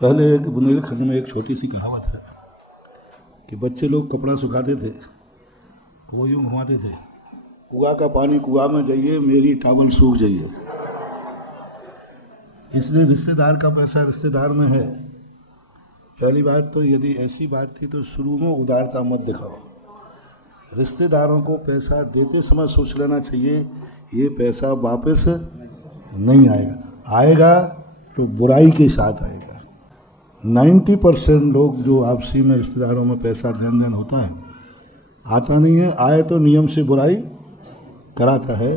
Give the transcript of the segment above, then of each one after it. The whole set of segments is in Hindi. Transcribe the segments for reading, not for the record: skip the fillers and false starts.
पहले एक बुंदेलखंड में एक छोटी सी कहावत है कि बच्चे लोग कपड़ा सुखाते थे, वो यूँ घुमाते थे, कुआं का पानी कुआं में जाइए, मेरी टावल सूख जाइए। इसलिए रिश्तेदार का पैसा रिश्तेदार में है। पहली बात तो यदि ऐसी बात थी तो शुरू में उदारता मत दिखाओ। रिश्तेदारों को पैसा देते समय सोच लेना चाहिए ये पैसा वापस नहीं आएगा, आएगा तो बुराई के साथ आएगा। 90% लोग जो आपसी में रिश्तेदारों में पैसा लेन देन होता है आता नहीं है, आए तो नियम से बुराई कराता है।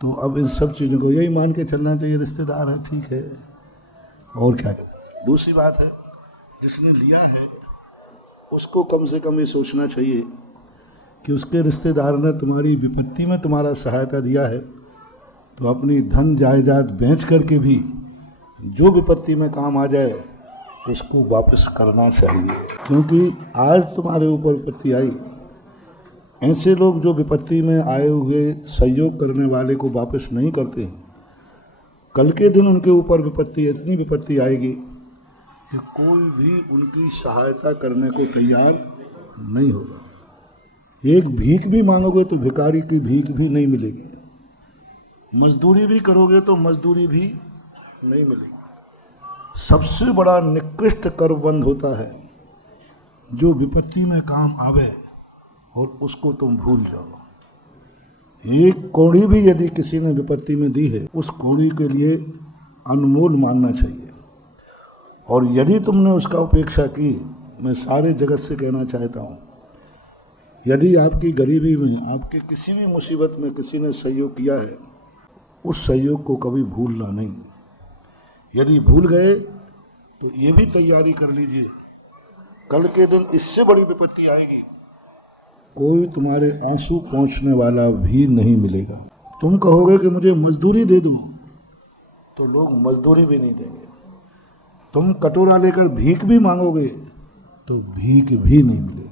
तो अब इन सब चीज़ों को यही मान के चलना चाहिए, रिश्तेदार है ठीक है, और क्या करें। दूसरी बात है, जिसने लिया है उसको कम से कम ये सोचना चाहिए कि उसके रिश्तेदार ने तुम्हारी विपत्ति में तुम्हारा सहायता दिया है, तो अपनी धन जायदाद बेच करके भी जो विपत्ति में काम आ जाए उसको वापस करना चाहिए। क्योंकि आज तुम्हारे ऊपर विपत्ति आई, ऐसे लोग जो विपत्ति में आए हुए सहयोग करने वाले को वापस नहीं करते हैं, कल के दिन उनके ऊपर विपत्ति, इतनी विपत्ति आएगी कि कोई भी उनकी सहायता करने को तैयार नहीं होगा। एक भीख भी मांगोगे तो भिखारी की भीख भी नहीं मिलेगी, मजदूरी भी करोगे तो मजदूरी भी नहीं मिलेगी। सबसे बड़ा निकृष्ट कर्मबंध होता है जो विपत्ति में काम आवे और उसको तुम भूल जाओ। एक कौड़ी भी यदि किसी ने विपत्ति में दी है, उस कौड़ी के लिए अनमोल मानना चाहिए। और यदि तुमने उसका उपेक्षा की, मैं सारे जगत से कहना चाहता हूँ, यदि आपकी गरीबी में, आपके किसी भी मुसीबत में किसी ने सहयोग किया है, उस सहयोग को कभी भूलना नहीं। यदि भूल गए तो ये भी तैयारी कर लीजिए, कल के दिन इससे बड़ी विपत्ति आएगी, कोई तुम्हारे आंसू पहुंचने वाला भी नहीं मिलेगा। तुम कहोगे कि मुझे मजदूरी दे दो, तो लोग मजदूरी भी नहीं देंगे। तुम कटोरा लेकर भीख भी मांगोगे तो भीख भी नहीं मिलेगी।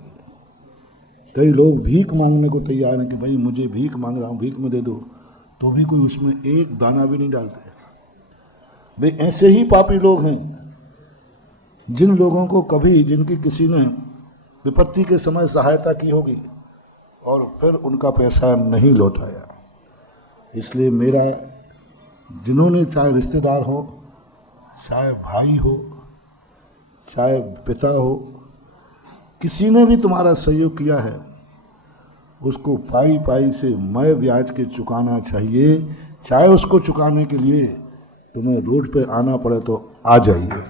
कई लोग भीख मांगने को तैयार हैं कि भाई मुझे भीख मांग रहा हूँ, भीख में दे दो, तो भी कोई उसमें एक दाना भी नहीं डालते। वे ऐसे ही पापी लोग हैं जिन लोगों को कभी, जिनकी किसी ने विपत्ति के समय सहायता की होगी और फिर उनका पैसा नहीं लौटाया। इसलिए मेरा, जिन्होंने, चाहे रिश्तेदार हो, चाहे भाई हो, चाहे पिता हो, किसी ने भी तुम्हारा सहयोग किया है, उसको पाई पाई से मैं ब्याज के चुकाना चाहिए। चाहे उसको चुकाने के लिए तुम्हें रोड पे आना पड़े तो आ जाइए।